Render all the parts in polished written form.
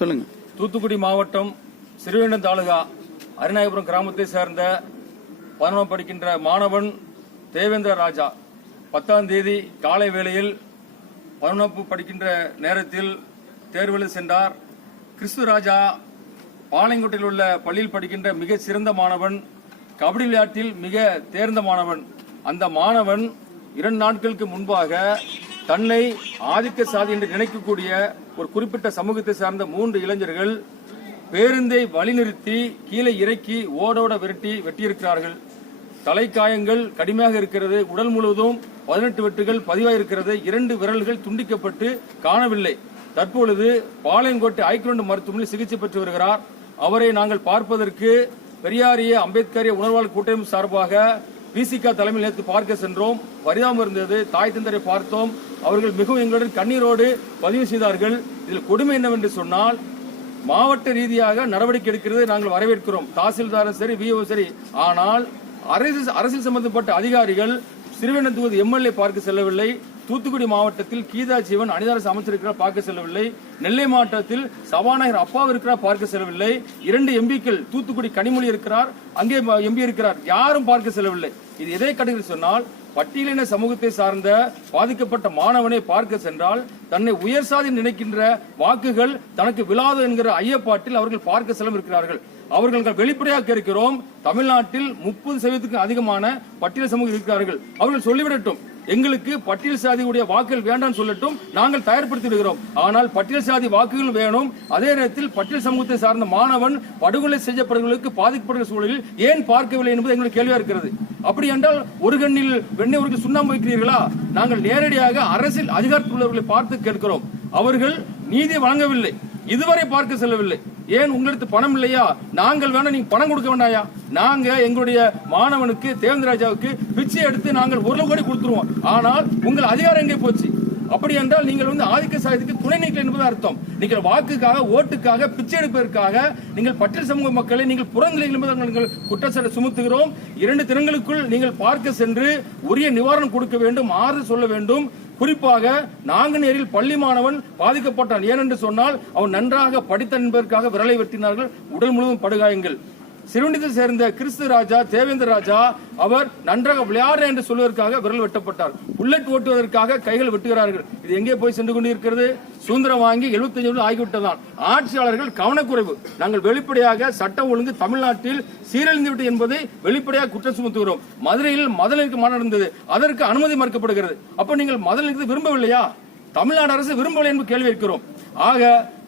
சொல்லுங்க. தூத்துக்குடி மாவட்டம் சிறுவைகுண்டம் தாலுகா அரிநாயபுரம் கிராமத்தை சேர்ந்த 11 படிக்கின்ற மாணவன் தேவேந்திர ராஜா 10ஆம் தேதி காலை வேளையில் 11 படிக்கின்ற நேரத்தில் தேர்வில் சென்றார். கிறிஸ்து ராஜா பாளையங்கோட்டையில் உள்ள பள்ளியில் படிக்கின்ற மிக சிறந்த மாணவன், கபடி விளையாட்டில் மிக தேர்ந்த மாணவன். அந்த மாணவன் 2 நாட்களுக்கு முன்பாக தன்னை ஆதிக்க சாதி என்று நினைக்கக்கூடிய ஒரு குறிப்பிட்ட சமூகத்தை சார்ந்த 3 இளைஞர்கள் பேருந்தை வழிநிறுத்தி கீழே இறக்கி ஓடோட விரட்டி வெட்டியிருக்கிறார்கள். தலைக்காயங்கள் கடுமையாக இருக்கிறது. உடல் முழுவதும் 18 வெட்டுகள் பதிவாயிருக்கிறது. 2 விரல்கள் துண்டிக்கப்பட்டு காணவில்லை. தற்பொழுது பாளையங்கோட்டை ஐக்கிய மருத்துவமனையில் சிகிச்சை பெற்று வருகிறார். அவரை நாங்கள் பார்ப்பதற்கு பெரியாரிய அம்பேத்கரிய உணர்வாளர் கூட்டமைப்பு சார்பாக பிசிக தலைமையில் நேற்று பார்க்க சென்றோம். பரிதாபம் இருந்தது. தாய் தந்தரை பார்த்தோம். அவர்கள் மிகவும் எங்களுடன் கண்ணீரோடு பதிவு செய்தார்கள். இதில் கொடுமை என்னவென்று சொன்னால், மாவட்ட ரீதியாக நடவடிக்கை எடுக்கிறது நாங்கள் வரவேற்கிறோம். தாசில்தாரும் சரி, விஓ சரி. ஆனால் அரசியல் சம்பந்தப்பட்ட அதிகாரிகள் சிறுவைகுண்டம் தொகுதி எம்எல்ஏ பார்க்க செல்லவில்லை. தூத்துக்குடி மாவட்டத்தில் கீதா ஜீவன் அனிதாரசு அமைச்சர் இருக்கிறார், பார்க்க செல்லவில்லை. நெல்லை மாவட்டத்தில் சபாநாயகர் அப்பா இருக்கிறார், பார்க்க செல்லவில்லை. 2 எம்பிக்கள் தூத்துக்குடி கனிமொழி இருக்கிறார், அங்கே எம்பி இருக்கிறார், யாரும் பார்க்க செல்லவில்லை. இது எதை கடுகிறது சொன்னால், பட்டியலின சமூகத்தை சார்ந்த பாதிக்கப்பட்ட மாணவனை பார்க்க சென்றால் தன்னை உயர் சாதி நினைக்கின்ற வாக்குகள் தனக்கு விழாது என்கிற ஐயப்பாட்டில் அவர்கள் பார்க்க செல்ல இருக்கிறார்கள். அவர்கள் வெளிப்படையாக இருக்கிறோம், தமிழ்நாட்டில் 30% அதிகமான பட்டியல் சமூகம் இருக்கிறார்கள். அவர்கள் சொல்லிவிடட்டும், எங்களுக்கு பட்டியல் சாதியுடைய வாக்குகள் வேண்டாம் சொல்லட்டும், நாங்கள் தயார்படுத்தி விடுகிறோம். ஆனால் பட்டியல் சாதி வாக்குகள் வேணும். அதே நேரத்தில் பட்டியல் சமூகத்தை சார்ந்த மாணவன் படுகொலை செய்யப்படுவதற்கு பாதிக்கப்படுகிற சூழலில் ஏன் பார்க்கவில்லை என்பது எங்களுக்கு கேள்வியா இருக்கிறது. அப்படி என்றால் ஒரு கண்ணில் வெண்ணெய் ஒரு சுண்ணாம்பு வைக்கிறீர்களா? நாங்கள் நேரடியாக அரசியல் அதிகாரத்தில் உள்ளவர்களை பார்த்து கேட்கிறோம். அவர்கள் நீதி வழங்கவில்லை, இதுவரை பார்க்க செல்லவில்லை. ஏன் உங்களுக்கு பணம் இல்லையா? நாங்கள் வேணா நீங்க பணம் கொடுக்க வேண்டாயா? நாங்க எங்களுடைய மாணவனுக்கு தேவேந்திர ராஜாவுக்கு பிச்சை எடுத்து நாங்கள் 1 கோடி கொடுத்துருவோம். ஆனால் உங்கள் அதிகாரம் எங்கே போச்சு? அப்படி என்றால் நீங்கள் ஆதிக்க சாதிக்கு துணை நீக்கல் என்பது அர்த்தம். நீங்கள் வாக்குக்காக, ஓட்டுக்காக, பிச்சை எடுப்பதற்காக நீங்கள் பட்டியல் சமூக மக்களை நீங்கள் புறந்தீர்கள் என்பதை நாங்கள் குற்றச்சாட்டு சுமத்துகிறோம். 2 தினங்களுக்குள் நீங்கள் பார்க்க சென்று உரிய நிவாரணம் கொடுக்க வேண்டும், ஆறுதல் சொல்ல வேண்டும். குறிப்பாக நாங்குநேரில் பள்ளி மாணவன் பாதிக்கப்பட்டான். ஏனென்று சொன்னால் அவன் நன்றாக படித்தான் என்பதற்காக விரலை வெட்டினார்கள், உடல் முழுவதும் படுகாயங்கள். சிறுவண்டத்தை சேர்ந்த கிறிஸ்து ராஜா, தேவேந்திர ராஜா, அவர் நன்றாக விளையாடு என்று சொல்வதற்காக விரல் வெட்டப்பட்டார். புல்லட் ஓட்டுவதற்காக கைகள் வெட்டுகிறார்கள். இது எங்கே போய் சென்று கொண்டிருக்கிறது? சுதந்திரம் வாங்கி 75 ஆகிவிட்டதான். ஆட்சியாளர்கள் கவனக்குறைவு. நாங்கள் வெளிப்படையாக சட்டம் ஒழுங்கு தமிழ்நாட்டில் சீரழிந்து விட்டு என்பதை வெளிப்படையாக குற்றம் சுமத்துகிறோம். மதுரையில் மதநிலைக்கு மாநாடு நடந்தது, அதற்கு அனுமதி மறுக்கப்படுகிறது. அப்ப நீங்கள் மதநிலைக்கு விரும்பவில்லையா? தமிழ்நாடு அரசு விரும்பவில்லை என்று கேள்வி இருக்கிறோம். ஆக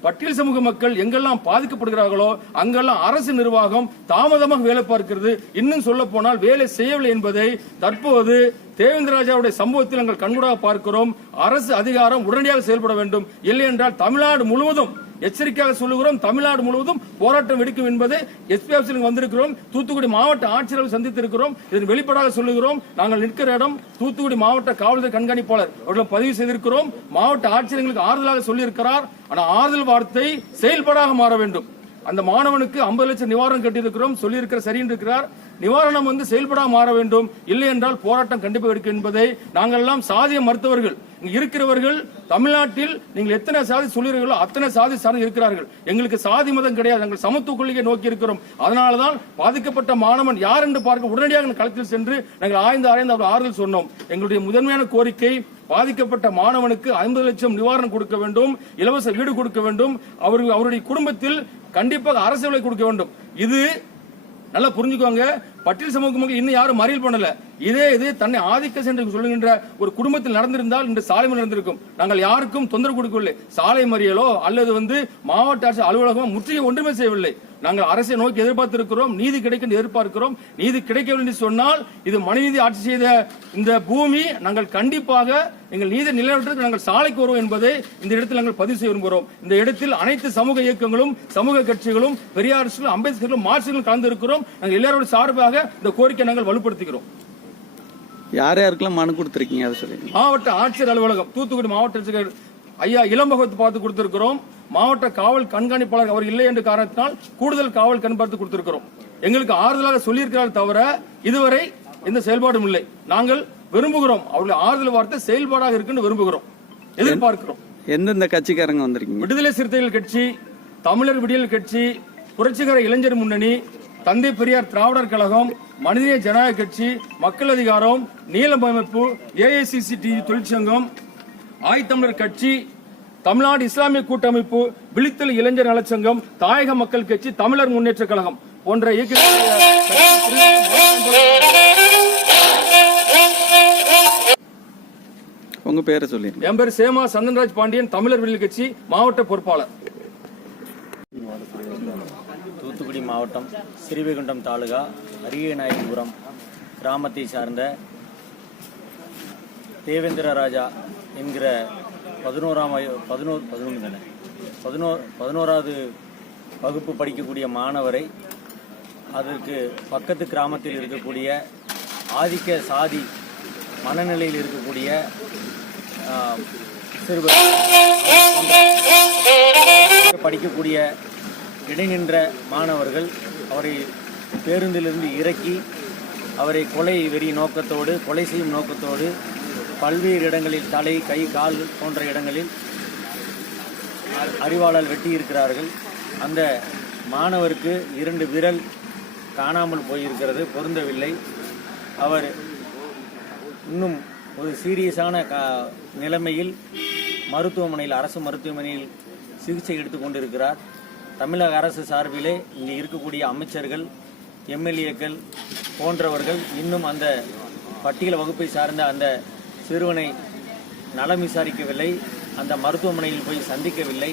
பட்டியல் சமூக மக்கள் எங்கெல்லாம் பாதிக்கப்படுகிறார்களோ அங்கெல்லாம் அரசு நிர்வாகம் தாமதமாக வேலை பார்க்கிறது. இன்னும் சொல்ல போனால் வேலை செய்யவில்லை என்பதை தற்போது தேவேந்திர ராஜாவுடைய சம்பவத்தில் நாங்கள் கண்கூடாக பார்க்கிறோம். அரசு அதிகாரம் உடனடியாக செயல்பட வேண்டும். இல்லை என்றால் தமிழ்நாடு முழுவதும் எச்சரிக்கையாக சொல்லுகிறோம், தமிழ்நாடு முழுவதும் போராட்டம் வெடிக்கும் என்பதை எஸ்பி ஆபீஸில் வந்திருக்கிறோம். தூத்துக்குடி மாவட்ட ஆட்சியர்கள் சந்தித்திருக்கிறோம். இதன் வெளிப்படையாக சொல்லுகிறோம். நாங்கள் நிற்கிற இடம் தூத்துக்குடி மாவட்ட காவல்துறை கண்காணிப்பாளர் அவர்கள் பதிவு செய்திருக்கிறோம். மாவட்ட ஆட்சியர்களுக்கு ஆறுதலாக சொல்லியிருக்கிறார். ஆனால் ஆறுதல் வார்த்தை செயல்பாடாக மாற வேண்டும். அந்த மாணவனுக்கு 50 லட்சம் நிவாரணம் கட்டியிருக்கிறோம், சொல்லியிருக்கிற சரின்னு இருக்கிறார். நிவாரணம் செயல்படாம மாற வேண்டும். இல்லை என்றால் போராட்டம் கண்டிப்பாக எடுக்கும் என்பதை நாங்கள் எல்லாம் சாதிய மருத்துவர்கள் இருக்கிறவர்கள் தமிழ்நாட்டில் நீங்கள் எத்தனை சாதி சொல்லுகிறீர்களோ அத்தனை சாதி சார்ந்து இருக்கிறார்கள். எங்களுக்கு சாதி மதம் கிடையாது, நாங்கள் சமத்துவ கொள்கையை நோக்கி இருக்கிறோம். அதனால்தான் பாதிக்கப்பட்ட மாணவன் யார் என்று பார்க்க உடனடியாக களத்தில் சென்று நாங்கள் ஆய்ந்து அவர் ஆறுதல் சொன்னோம். எங்களுடைய முதன்மையான கோரிக்கை, பாதிக்கப்பட்ட மாணவனுக்கு 50 லட்சம் நிவாரணம் கொடுக்க வேண்டும், இலவச வீடு கொடுக்க வேண்டும், அவருடைய குடும்பத்தில் கண்டிப்பாக அரசு வேலை கொடுக்க வேண்டும். இது நல்லா புரிஞ்சுக்கோங்க. பட்டியல் சமூகம் இன்னும் யாரும் மறியல் பண்ணல. இதே தன்னை ஆதிக்க சென்று சொல்லுகின்ற ஒரு குடும்பத்தில் நடந்திருந்தால் இந்த சாலை மறியல் நடந்திருக்கும். நாங்கள் யாருக்கும் தொந்தரவு கொடுக்கவில்லை. சாலை மறியலோ அல்லது மாவட்ட ஆட்சி அலுவலகம் முற்றுகை ஒன்றுமே செய்யவில்லை. நாங்கள் அரசை நோக்கி எதிர்பார்த்திருக்கிறோம், நீதி கிடைக்கும் எதிர்பார்க்கிறோம். நீதி கிடைக்கவில்லை என்று சொன்னால் இது மனுநீதி ஆட்சி செய்த இந்த பூமி, நாங்கள் கண்டிப்பாக எங்கள் நீதி நிலைநாட்டுவதற்கு நாங்கள் சாலைக்கு வருவோம் என்பதை இந்த இடத்தில் நாங்கள் பதிவு செய்ய விரும்புகிறோம். இந்த இடத்தில் அனைத்து சமூக இயக்கங்களும், சமூக கட்சிகளும், பெரியார்களும், அம்பேத்கர்களும், மார்க்சிஸ்டும் கலந்திருக்கிறோம். நாங்கள் எல்லாரோட சார்பாக இந்த கோரிக்கை நாங்கள் வலுப்படுத்துகிறோம். யார் யாருக்கெல்லாம் மனு கொடுத்திருக்கீங்க அதை சொல்லுங்க. மாவட்ட ஆட்சியர் அலுவலகம், தூத்துக்குடி மாவட்ட ஆட்சியர் ஐயா இளம்பகத்து பார்த்து கொடுத்திருக்கிறோம். மாவட்ட காவல் கண்காணிப்பாளர் அவர் இல்லை என்ற காரணத்தினால் கூடுதல் காவல் கண்காணிப்பு கொடுத்திருக்கிறோம். எங்களுக்கு ஆறுதலாக சொல்லியிருக்கிறார் தவிர இதுவரை எந்த செயல்பாடும் இல்லை. நாங்கள் விரும்புகிறோம், அவருடைய ஆறுதல் வார்த்தை செயல்பாடாக இருக்குன்னு விரும்புகிறோம், எதிர்பார்க்கிறோம். எந்தெந்த கட்சிக்காரங்க வந்திருக்கீங்க? விடுதலை சிறுத்தைகள் கட்சி, தமிழர் விடியல் கட்சி, புரட்சிகர இளைஞர் முன்னணி, தந்தை பெரியார் திராவிடர் கழகம், மனிதநேய ஜனநாயக கட்சி, மக்கள் அதிகாரம், நீலம் அமைப்பு, AICCT தொழிற்சங்கம், ஆய்தமிழர் கட்சி, தமிழ்நாடு இஸ்லாமிய கூட்டமைப்பு, விழித்தல் இளைஞர் நலச்சங்கம், தாயக மக்கள் கட்சி, தமிழர் முன்னேற்ற கழகம் போன்ற உங்க பேரை சொல்லிடுங்க. என் பேர் சேமா சந்தன்ராஜ் பாண்டியன், தமிழர் விடியல் கட்சி மாவட்ட பொறுப்பாளர். தூத்துக்குடி மாவட்டம் ஸ்ரீவைகுண்டம் தாலுகா அரியநாயகபுரம் கிராமத்தை சார்ந்த தேவேந்திர ராஜா என்கிற 11வது வகுப்பு படிக்கக்கூடிய மாணவரை அதற்கு பக்கத்து கிராமத்தில் இருக்கக்கூடிய ஆதிக்க சாதி மனநிலையில் இருக்கக்கூடிய சிறுவர் படிக்கக்கூடிய இடைநின்ற மாணவர்கள் அவரை பேருந்திலிருந்து இறக்கி அவரை கொலை வெறி நோக்கத்தோடு, கொலை செய்யும் நோக்கத்தோடு பல்வேறு இடங்களில் தலை, கை, கால் போன்ற இடங்களில் அரிவாளால் வெட்டியிருக்கிறார்கள். அந்த மாணவருக்கு 2 விரல் காணாமல் போயிருக்கிறது, பொருந்தவில்லை. அவர் இன்னும் ஒரு சீரியஸான நிலைமையில் மருத்துவமனையில், அரசு மருத்துவமனையில் சிகிச்சை எடுத்து கொண்டிருக்கிறார். தமிழக அரசு சார்பிலே இங்கே இருக்கக்கூடிய அமைச்சர்கள், MLAக்கள் போன்றவர்கள் இன்னும் அந்த பட்டியல் வகுப்பை சார்ந்த அந்த சிறுவனை நலம் விசாரிக்கவில்லை, அந்த மருத்துவமனையில் போய் சந்திக்கவில்லை.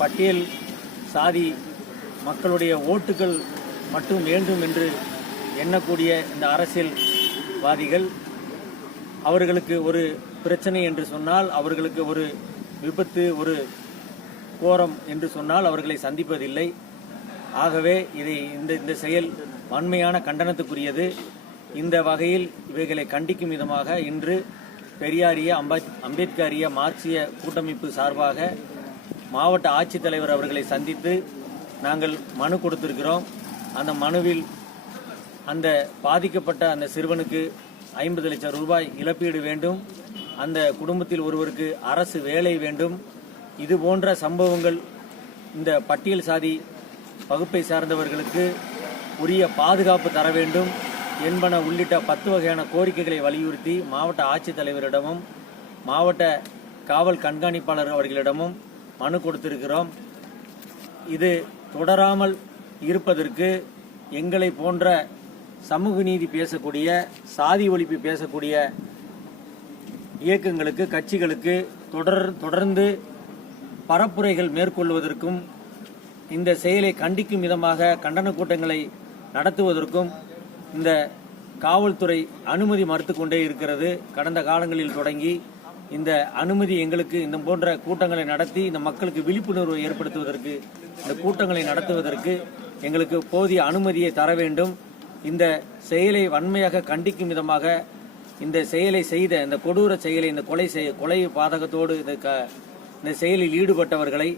பட்டியல் சாதி மக்களுடைய ஓட்டுகள் மட்டும் வேண்டும் என்று எண்ணக்கூடிய இந்த அரசியல்வாதிகள் அவர்களுக்கு ஒரு பிரச்சனை என்று சொன்னால், அவர்களுக்கு ஒரு விபத்து, ஒரு கோரம் என்று சொன்னால் அவர்களை சந்திப்பதில்லை. ஆகவே இந்த செயல் வன்மையான கண்டனத்துக்குரியது. இந்த வகையில் இவைகளை கண்டிக்கும் விதமாக இன்று பெரியாரிய அம்பேத்கரிய மார்க்சிய கூட்டமைப்பு சார்பாக மாவட்ட ஆட்சித்தலைவர் அவர்களை சந்தித்து நாங்கள் மனு கொடுத்திருக்கிறோம். அந்த மனுவில் அந்த பாதிக்கப்பட்ட அந்த சிறுவனுக்கு 50 லட்சம் ரூபாய் இழப்பீடு வேண்டும், அந்த குடும்பத்தில் ஒருவருக்கு அரசு வேலை வேண்டும், இது போன்ற சம்பவங்கள் இந்த பட்டியல் சாதி வகுப்பை சார்ந்தவர்களுக்கு உரிய பாதுகாப்பு தர வேண்டும் என்பன உள்ளிட்ட 10 வகையான கோரிக்கைகளை வலியுறுத்தி மாவட்ட ஆட்சித்தலைவரிடமும் மாவட்ட காவல் கண்காணிப்பாளர் அவர்களிடமும் மனு கொடுத்திருக்கிறோம். இது தொடராமல் இருப்பதற்கு எங்களை போன்ற சமூக நீதி பேசக்கூடிய, சாதி ஒழிப்பு பேசக்கூடிய இயக்கங்களுக்கு, கட்சிகளுக்கு தொடர்ந்து பரப்புரைகள் மேற்கொள்வதற்கும் இந்த செயலை கண்டிக்கும் விதமாக கண்டன கூட்டங்களை நடத்துவதற்கும் இந்த காவல்துறை அனுமதி மறுத்து கொண்டே இருக்கிறது. கடந்த காலங்களில் தொடங்கி இந்த அனுமதி எங்களுக்கு இந்த போன்ற கூட்டங்களை நடத்தி இந்த மக்களுக்கு விழிப்புணர்வு ஏற்படுத்துவதற்கு, இந்த கூட்டங்களை நடத்துவதற்கு எங்களுக்கு போதிய அனுமதியை தர வேண்டும். இந்த செயலை வன்மையாக கண்டிக்கும் விதமாக இந்த செயலை செய்த, இந்த கொடூர செயலை, இந்த கொலை பாதகத்தோடு இந்த செயலில் ஈடுபட்டவர்களை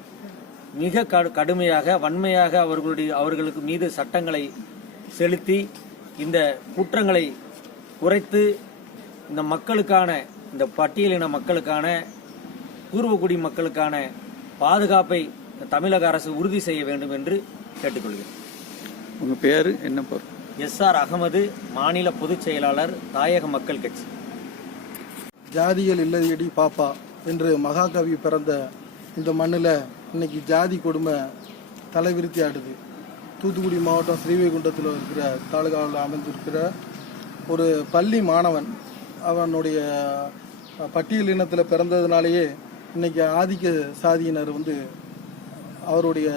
மிக கடுமையாக, வன்மையாக அவர்களுக்கு மீது சட்டங்களை செலுத்தி இந்த குற்றங்களை குறைத்து இந்த மக்களுக்கான, இந்த பட்டியலின மக்களுக்கான, பூர்வகுடி மக்களுக்கான பாதுகாப்பை தமிழக அரசு உறுதி செய்ய வேண்டும் என்று கேட்டுக்கொள்கிறேன். உங்க பேரு என்ன பொருள்? SR அகமது, மாநில பொதுச் செயலாளர், தாயக மக்கள் கட்சி. ஜாதிகள் இல்லையடி பாப்பா என்று மகாகவி பிறந்த இந்த மண்ணில் இன்னைக்கு ஜாதி கொடுமை தலைவிரித்தி ஆடுது. தூத்துக்குடி மாவட்டம் ஸ்ரீவைகுண்டத்தில் இருக்கிற தாலுகாவில் அமைந்திருக்கிற ஒரு பள்ளி மாணவன், அவனுடைய பட்டியல் இனத்தில் பிறந்ததுனாலேயே இன்னைக்கு ஆதிக்க சாதியினர் அவருடைய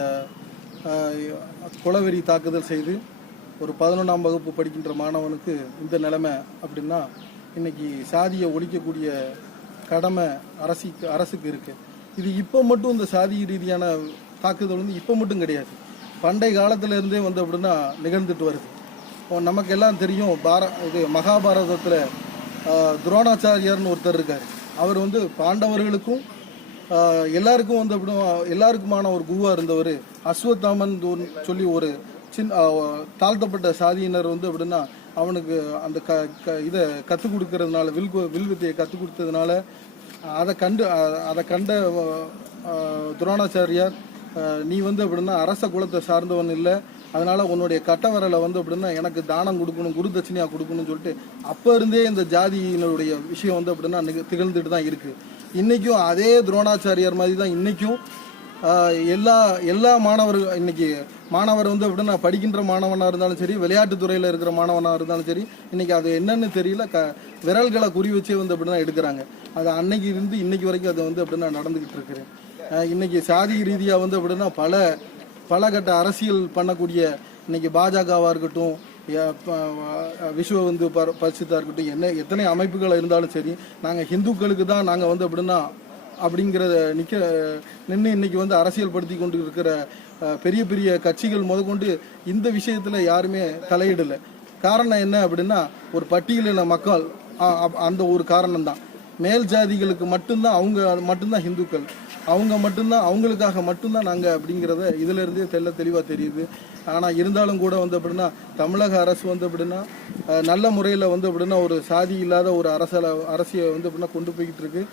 குலவெறி தாக்குதல் செய்து ஒரு 11ஆம் வகுப்பு படிக்கின்ற மாணவனுக்கு இந்த நிலைமை அப்படின்னா இன்னைக்கு சாதியை ஒழிக்கக்கூடிய கடமை அரசுக்கு இருக்கு. இது இப்போ மட்டும் இந்த சாதி ரீதியான தாக்குதல் இப்போ மட்டும் கிடையாது, பண்டை காலத்திலேருந்தே அப்படின்னா நிகழ்ந்துட்டு வருது. நமக்கு எல்லாம் தெரியும், மகாபாரதத்தில் துரோணாச்சாரியார்னு ஒருத்தர் இருக்கார். அவர் பாண்டவர்களுக்கும் எல்லாருக்கும் எல்லாருக்குமான ஒரு குருவா இருந்தவர். அஸ்வத்தாமன் சொல்லி ஒரு தாழ்த்தப்பட்ட சாதியினர் அப்படின்னா அவனுக்கு அந்த இதை கற்றுக் கொடுக்கறதுனால, வில் வித்தையை கற்றுக் கொடுத்ததுனால அதை கண்ட துரோணாச்சாரியார், நீ அப்படின்னா அரச குலத்தை சார்ந்தவன் இல்லை, அதனால உன்னுடைய கட்டவரலை அப்படின்னா எனக்கு தானம் கொடுக்கணும், குரு தட்சிணையா கொடுக்கணும்னு சொல்லிட்டு அப்போ இருந்தே இந்த ஜாதியினுடைய விஷயம் அப்படின்னா திகழ்ந்துட்டு தான் இருக்கு. இன்னைக்கும் அதே துரோணாச்சாரியார் மாதிரி தான் இன்னைக்கும் எல்லா மாணவர்கள், இன்னைக்கு மாணவர் அப்படின்னா படிக்கின்ற மாணவனாக இருந்தாலும் சரி, விளையாட்டுத்துறையில் இருக்கிற மாணவனாக இருந்தாலும் சரி, இன்னைக்கு அது என்னன்னு தெரியல, விரல்களை குறி வச்சே அப்படின்னா எடுக்கிறாங்க. அது அன்னைக்கு இருந்து இன்னைக்கு வரைக்கும் அது அப்படின்னா நடந்துகிட்டு இருக்கு. இன்னைக்கு சாதி ரீதியாக அப்படின்னா பல கட்ட அரசியல் பண்ணக்கூடிய இன்னைக்கு பாஜகவாக இருக்கட்டும், விஸ்வ பரிசுத்தா இருக்கட்டும், எத்தனை அமைப்புகள் இருந்தாலும் சரி, நாங்கள் ஹிந்துக்களுக்கு தான் நாங்கள் அப்படின்னா அப்படிங்கிறத நின்று இன்னைக்கு அரசியல் படுத்தி கொண்டு இருக்கிற பெரிய பெரிய கட்சிகள் முதற்கொண்டு இந்த விஷயத்தில் யாருமே தலையிடலை. காரணம் என்ன அப்படின்னா, ஒரு பட்டியலின மக்கள், அந்த ஒரு காரணம்தான். மேல் ஜாதிகளுக்கு மட்டும்தான், அவங்க மட்டும்தான் ஹிந்துக்கள், அவங்க மட்டும்தான், அவங்களுக்காக மட்டும்தான் நாங்கள் அப்படிங்கிறத இதுல இருந்தே தெளிவாக தெரியுது. ஆனால் இருந்தாலும் கூட அப்படின்னா தமிழக அரசு அப்படின்னா நல்ல முறையில் அப்படின்னா ஒரு சாதி இல்லாத ஒரு அரசியலை அப்படின்னா கொண்டு போய்கிட்டு இருக்கு.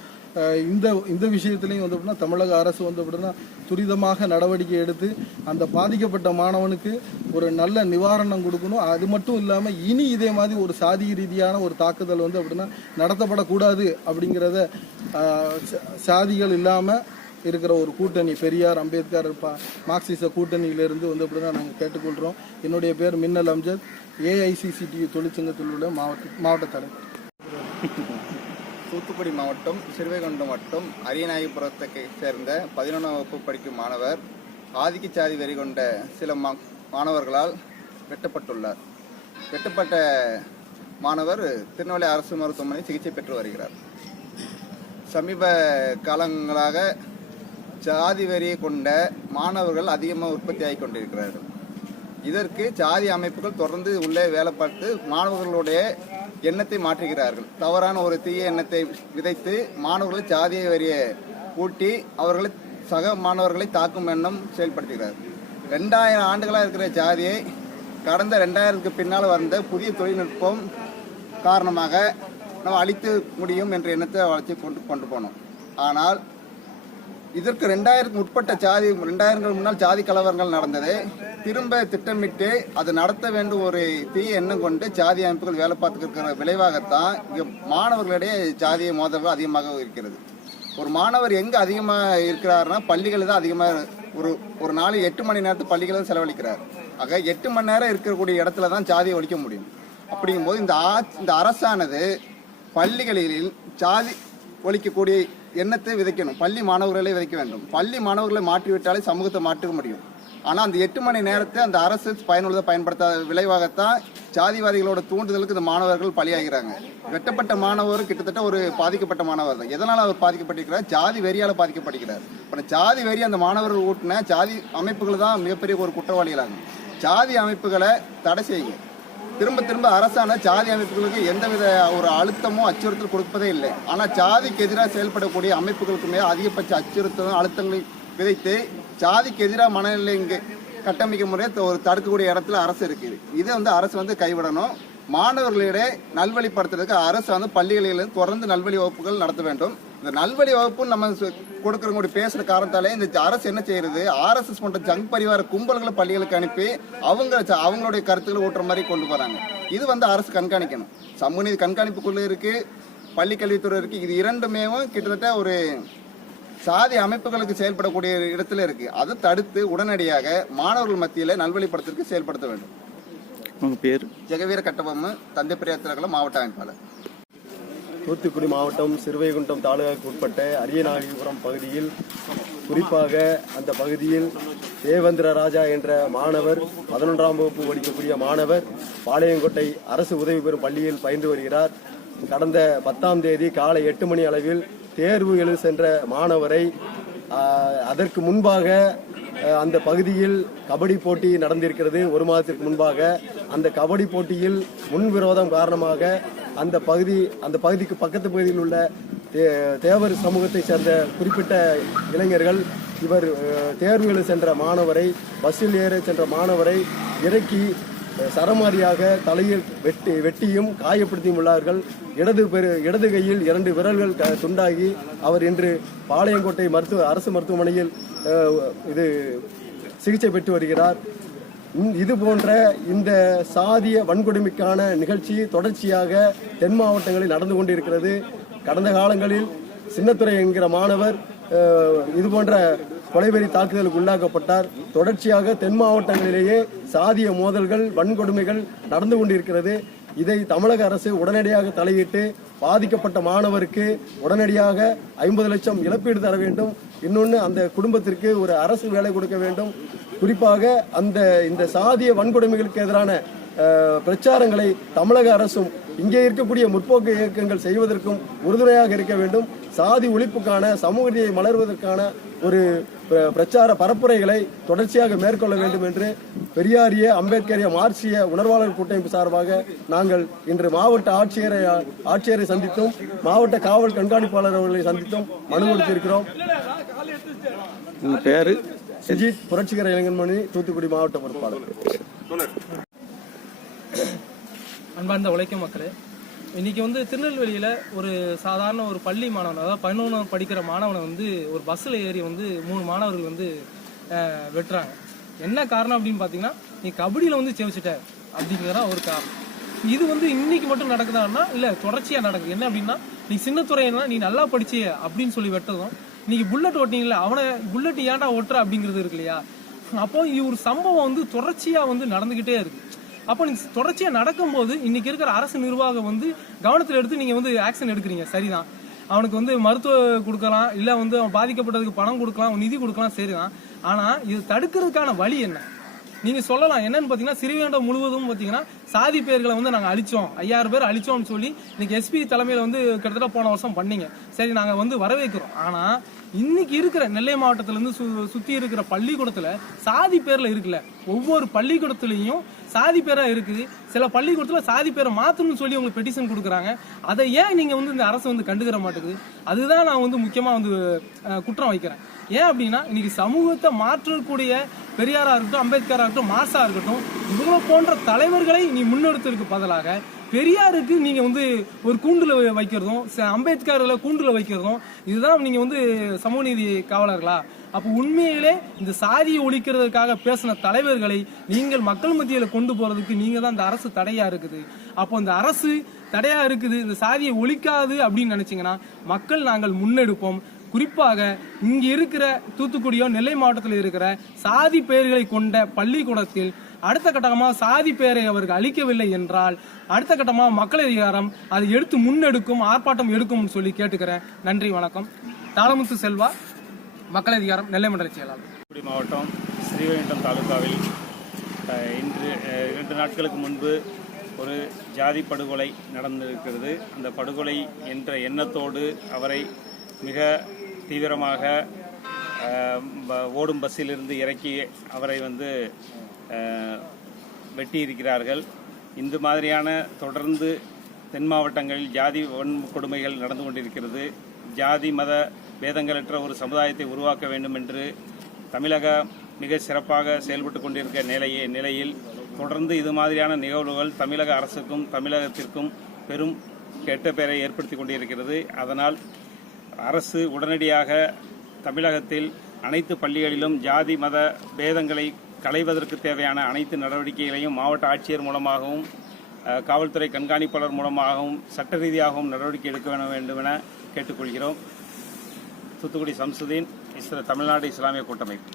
இந்த விஷயத்திலையும் அப்படின்னா தமிழக அரசு அப்படின்னா துரிதமாக நடவடிக்கை எடுத்து அந்த பாதிக்கப்பட்ட மாணவனுக்கு ஒரு நல்ல நிவாரணம் கொடுக்கணும். அது மட்டும் இல்லாமல் இனி இதே மாதிரி ஒரு சாதி ரீதியான ஒரு தாக்குதல் அப்படின்னா நடத்தப்படக்கூடாது அப்படிங்கிறத சாதிகள் இல்லாமல் இருக்கிற ஒரு கூட்டணி, பெரியார், அம்பேத்கர், மார்க்சிச கூட்டணியிலிருந்து அப்படின்னா நாங்கள் கேட்டுக்கொள்கிறோம். என்னுடைய பேர் மின்னல் அம்ஜத், ஏஐசிசிடி தொழிற்சங்கத்தில் உள்ள மாவட்ட தலைவர். தூத்துக்குடி மாவட்டம் சிறுவைகுண்டம் வட்டம் அரியநாயகபுரத்தை சேர்ந்த 11ஆம் வகுப்பு படிக்கும் மாணவர் ஆதிக்க சாதி வெறி கொண்ட சில மாணவர்களால் வெட்டப்பட்டுள்ளார். வெட்டப்பட்ட மாணவர் திருநெல்வேலி அரசு மருத்துவமனை சிகிச்சை பெற்று வருகிறார். சமீப காலங்களாக சாதி வெறியை கொண்ட மாணவர்கள் அதிகமாக உற்பத்தி ஆகி கொண்டிருக்கிறார்கள். இதற்கு சாதி அமைப்புகள் தொடர்ந்து உள்ளே வேலை பார்த்து மாணவர்களுடைய எண்ணத்தை மாற்றுகிறார்கள். தவறான ஒரு தீய எண்ணத்தை விதைத்து மாணவர்களை சாதிய வரியை கூட்டி அவர்களை சக மாணவர்களை தாக்கும் எண்ணம் செயல்படுத்துகிறார். 2000 ஆண்டுகளாக இருக்கிற ஜாதியை கடந்த 2000க்கு பின்னால் வந்த புதிய தொழில்நுட்பம் காரணமாக நம்ம அழித்து முடியும் என்ற எண்ணத்தை வளர்ச்சி கொண்டு போனோம். ஆனால் இதற்கு 2000க்கு முற்பட்ட 2000க்கு முன்னால் ஜாதி கலவரங்கள் நடந்தது. திரும்ப திட்டமிட்டு அது நடத்த வேண்டும் ஒரு தீய எண்ணம் கொண்டு ஜாதி அமைப்புகள் வேலை பார்த்துக்கிற விளைவாகத்தான் இங்கே மாணவர்களிடையே ஜாதிய மோதல்கள் அதிகமாக இருக்கிறது. ஒரு மாணவர் எங்கே அதிகமாக இருக்கிறாருன்னா பள்ளிகள் தான் அதிகமாக ஒரு நாளைக்கு 8 மணி நேரத்து பள்ளிகளை செலவழிக்கிறார். ஆக 8 மணி நேரம் இருக்கக்கூடிய இடத்துல தான் ஜாதியை ஒழிக்க முடியும். அப்படிங்கும்போது இந்த அரசானது பள்ளிகளில் ஜாதி ஒழிக்கக்கூடிய எண்ணத்தை விதைக்கணும். பள்ளி மாணவர்களை விதைக்க வேண்டும். பள்ளி மாணவர்களை மாற்றிவிட்டாலே சமூகத்தை மாற்ற முடியும். ஆனால் அந்த 8 மணி நேரத்தை அந்த அரசு பயனுள்ளதாக பயன்படுத்தாத விளைவாகத்தான் ஜாதிவாதிகளோட தூண்டுதலுக்கு இந்த மாணவர்கள் பலியாகிறாங்க. வெட்டப்பட்ட மாணவர் கிட்டத்தட்ட ஒரு பாதிக்கப்பட்ட மாணவர் தான். எதனால் அவர் பாதிக்கப்பட்டிருக்கிறார்? ஜாதி வெறியால் பாதிக்கப்பட்டிருக்கிறார். இப்போ ஜாதி வெறி அந்த மாணவர்கள் ஊட்டின ஜாதி அமைப்புகள் தான் மிகப்பெரிய ஒரு குற்றவாளிகளாகும். ஜாதி அமைப்புகளை தடை செய்யுங்க. திரும்ப அரசான ஜாதி அமைப்புகளுக்கு எந்தவித ஒரு அழுத்தமோ அச்சுறுத்தல் கொடுப்பதே இல்லை. ஆனால் ஜாதிக்கு எதிராக செயல்படக்கூடிய அமைப்புகளுக்கு மேலே அதிகபட்ச அச்சுறுத்தலும் அழுத்தங்களை விதைத்து ஜாதிக்கு எதிராக மனநிலை இங்கே கட்டமைக்க முறையை ஒரு தடுக்கக்கூடிய இடத்துல அரசு இருக்குது. இதை அரசு கைவிடணும். மாணவர்களிடையே நல்வழிப்படுத்துறதுக்கு அரசு பள்ளிகளில் தொடர்ந்து நல்வழி வகுப்புகள் நடத்த வேண்டும். இந்த நல்வழி வகுப்பு நம்ம கொடுக்கறவங்க பேசுற காரணத்தாலே இந்த அரசு என்ன செய்யறது, RSS போன்ற ஜங் பரிவார கும்பல்களை பள்ளிகளுக்கு அனுப்பி அவங்களுடைய கருத்துக்களை ஊட்டுற மாதிரி கொண்டு போறாங்க. இது அரசு கண்காணிக்கணும். சமூக நீதி கண்காணிப்புக்குள்ள இருக்கு, பள்ளி கல்வித்துறை இருக்கு. இது இரண்டுமே கிட்டத்தட்ட ஒரு சாதி அமைப்புகளுக்கு செயல்படக்கூடிய இடத்துல இருக்கு. அதை தடுத்து உடனடியாக மாணவர்கள் மத்தியில் நல்வழிப்படுத்துறதுக்கு செயல்படுத்த வேண்டும். உங்க பேர்? ஜெகவீர கட்டபொம்மு, தந்தை பெரியார் திலகம், மாவட்ட அமைப்பாளர். தூத்துக்குடி மாவட்டம் சிறுவைகுண்டம் தாலுகாவுக்கு உட்பட்ட அரியநாயகபுரம் பகுதியில், குறிப்பாக அந்த பகுதியில் தேவேந்திர ராஜா என்ற மாணவர் 11ஆம் வகுப்பு படிக்கக்கூடிய மாணவர் பாளையங்கோட்டை அரசு உதவி பெறும் பள்ளியில் பயின்று வருகிறார். கடந்த 10ஆம் தேதி காலை 8 மணி அளவில் தேர்வு எழுத சென்ற மாணவரை அதற்கு முன்பாக அந்த பகுதியில் கபடி போட்டி நடந்திருக்கிறது. 1 மாதத்திற்கு முன்பாக அந்த கபடி போட்டியில் முன்விரோதம் காரணமாக அந்த பகுதிக்கு பக்கத்து பகுதியில் உள்ள தேவர் சமூகத்தை சேர்ந்த குறிப்பிட்ட இளைஞர்கள் இவர் தேர்வு எழுத சென்ற மாணவரை, பஸ்ஸில் ஏற சென்ற மாணவரை இறக்கி சரமாரியாக தலையில் வெட்டியும் காயப்படுத்தியும் உள்ளார்கள். இடது கையில் 2 விரல்கள் துண்டாகி அவர் இன்று பாளையங்கோட்டை அரசு மருத்துவமனையில் சிகிச்சை பெற்று வருகிறார். இது போன்ற இந்த சாதிய வன்கொடுமைக்கான நிகழ்ச்சி தொடர்ச்சியாக தென் மாவட்டங்களில் நடந்து கொண்டிருக்கிறது. கடந்த காலங்களில் சின்னத்துரை என்கிற மாணவர் இது போன்ற கொலைவெறி தாக்குதலுக்கு உள்ளாக்கப்பட்டார். தொடர்ச்சியாக தென் மாவட்டங்களிலேயே சாதிய மோதல்கள் வன்கொடுமைகள் நடந்து கொண்டிருக்கிறது. இதை தமிழக அரசு உடனடியாக தலையிட்டு பாதிக்கப்பட்ட மாணவருக்கு உடனடியாக 50 லட்சம் இழப்பீடு தர வேண்டும். இன்னொன்று, அந்த குடும்பத்திற்கு ஒரு அரசு வேலை கொடுக்க வேண்டும். குறிப்பாக இந்த சாதிய வன்கொடுமைகளுக்கு எதிரான பிரச்சாரங்களை தமிழக அரசும் இங்கே இருக்கக்கூடிய முற்போக்கு இயக்கங்கள் செய்வதற்கும் உறுதுணையாக இருக்க வேண்டும். சாதி ஒழிப்புக்கான சமூக நீதியை மலர்வதற்கான ஒரு பிரச்சார பரப்புரைகளை தொடர்ச்சியாக மேற்கொள்ள வேண்டும் என்று பெரியாரிய அம்பேத்கரிய மார்க்சிய உணர்வாளர் கூட்டமைப்பு சார்பாக நாங்கள் இன்று மாவட்ட ஆட்சியரை சந்தித்தும் மாவட்ட காவல் கண்காணிப்பாளர் அவர்களை சந்தித்தும் மனு கொடுத்திருக்கிறோம். உங்க பேரு? சுஜித், புரட்சிகர இளைஞர்மணி, தூத்துக்குடி மாவட்ட பொறுப்பாளர். அன்பார்ந்த உழைக்கும் மக்களே, இன்னைக்கு திருநெல்வேலியில் ஒரு சாதாரண ஒரு பள்ளி மாணவன், அதாவது 11 படிக்கிற மாணவனை ஒரு பஸ்ஸில் ஏறி 3 மாணவர்கள் வெட்டுறாங்க. என்ன காரணம் அப்படின்னு பார்த்தீங்கன்னா, நீ கபடியில் ஜெயிச்சிட்ட அப்படிங்கிறதா ஒரு காரணம். இது இன்னைக்கு மட்டும் நடக்குதான்னா இல்லை, தொடர்ச்சியாக நடக்குது. என்ன அப்படின்னா, நீ சின்னத்துறைனா நீ நல்லா படிச்சிய அப்படின்னு சொல்லி வெட்டதும், இன்னைக்கு புல்லட் ஓட்டிங்கல்ல, அவனை புல்லட் ஏன்டா ஓட்டுற அப்படிங்கிறது இருக்கு இல்லையா? அப்போ இது ஒரு சம்பவம் தொடர்ச்சியாக நடந்துகிட்டே இருக்கு. அப்போ நீங்க தொடர்ச்சியா நடக்கும்போது இன்னைக்கு இருக்கிற அரசு நிர்வாகம் கவனத்தில் எடுத்து நீங்க ஆக்ஷன் எடுக்கிறீங்க, சரிதான். அவனுக்கு மருத்துவ கொடுக்கலாம், இல்ல அவன் பாதிக்கப்பட்டதுக்கு பணம் கொடுக்கலாம், நிதி கொடுக்கலாம், சரிதான். ஆனா இது தடுக்கிறதுக்கான வழி என்ன? நீங்க சொல்லலாம். என்னன்னு பாத்தீங்கன்னா, சிறுவேண்டம் முழுவதும் பாத்தீங்கன்னா சாதி பெயர்களை நாங்க அழிச்சோம், 5000 பேர் அழிச்சோம்னு சொல்லி இன்னைக்கு எஸ்பி தலைமையில கிட்டத்தட்ட போன வருஷம் பண்ணீங்க, சரி, நாங்க வரவேற்கிறோம். ஆனா இன்னைக்கு இருக்கிற நெல்லை மாவட்டத்துல இருந்து சுத்தி இருக்கிற பள்ளிக்கூடத்துல சாதி பேர்ல இருக்குல்ல, ஒவ்வொரு பள்ளிக்கூடத்துலயும் சாதி பேரா இருக்குது. சில பள்ளிக்கூடத்துல சாதி பேரை மாத்தணும்னு சொல்லி உங்களுக்கு பெட்டிஷன் கொடுக்குறாங்க. அதை ஏன் நீங்க இந்த அரசு கண்டுக்கிற மாட்டேங்குது? அதுதான் நான் முக்கியமா குற்றம் வைக்கிறேன். ஏன் அப்படின்னா, இன்னைக்கு சமூகத்தை மாற்றக்கூடிய பெரியாரா இருக்கட்டும், அம்பேத்கரா இருக்கட்டும், மார்க்ஸா இருக்கட்டும், இவங்களை போன்ற தலைவர்களை நீ முன்னெடுத்ததுக்கு பதிலாக பெரியாருக்கு நீங்க ஒரு கூண்டுல வைக்கிறதும், அம்பேத்கர்ல கூண்டுல வைக்கிறதும், இதுதான் நீங்க சமூக நீதி காவலர்களா? அப்போ உண்மையிலே இந்த சாதியை ஒழிக்கிறதுக்காக பேசின தலைவர்களை நீங்கள் மக்கள் மத்தியில கொண்டு போறதுக்கு நீங்க தான் இந்த அரசு தடையா இருக்குது. அப்போ இந்த அரசு தடையா இருக்குது, இந்த சாதியை ஒழிக்காது அப்படின்னு நினைச்சீங்கன்னா, மக்கள் நாங்கள் முன்னெடுப்போம். குறிப்பாக இங்க இருக்கிற தூத்துக்குடியோ நெல்லை மாவட்டத்தில் இருக்கிற சாதி பெயர்களை கொண்ட பள்ளிக்கூடத்தில் அடுத்த கட்டமாக சாதி பெயரை அவர்கள் அளிக்கவில்லை என்றால் அடுத்த கட்டமாக மக்கள் அதிகாரம் அதை எடுத்து முன்னெடுக்கும், ஆர்ப்பாட்டம் எடுக்கும் சொல்லி கேட்டுக்கிறேன். நன்றி, வணக்கம். தாளமுத்து செல்வா, மக்கள் அதிகாரம், நெல்லை மண்டல செயலாளர். தூத்துக்குடி மாவட்டம் ஸ்ரீவைகுண்டம் தாலுகாவில் இன்று 2 நாட்களுக்கு முன்பு ஒரு ஜாதி படுகொலை நடந்திருக்கிறது. அந்த படுகொலை என்ற எண்ணத்தோடு அவரை மிக தீவிரமாக ஓடும் பஸ்ஸிலிருந்து இறக்கி அவரை வெட்டியிருக்கிறார்கள். இந்த மாதிரியான தொடர்ந்து தென் மாவட்டங்களில் ஜாதி வன்கொடுமைகள் நடந்து கொண்டிருக்கிறது. ஜாதி மத பேதங்களற்ற ஒரு சமுதாயத்தை உருவாக்க வேண்டும் என்று தமிழக மிக சிறப்பாக செயல்பட்டு கொண்டிருக்கிற நிலையில் தொடர்ந்து இது மாதிரியான நிகழ்வுகள் தமிழக அரசுக்கும் தமிழகத்திற்கும் பெரும் கெட்ட பெயரை ஏற்படுத்தி கொண்டிருக்கிறது. அதனால் அரசு உடனடியாக தமிழகத்தில் அனைத்து பள்ளிகளிலும் ஜாதி மத பேதங்களை களைவதற்கு தேவையான அனைத்து நடவடிக்கைகளையும் மாவட்ட ஆட்சியர் மூலமாகவும் காவல்துறை கண்காணிப்பாளர் மூலமாகவும் சட்ட ரீதியாகவும் நடவடிக்கை எடுக்க வேண்டும் என கேட்டுக்கொள்கிறோம். தூத்துக்குடி சம்சுதீன், தமிழ்நாடு இஸ்லாமிய கூட்டமைப்பு.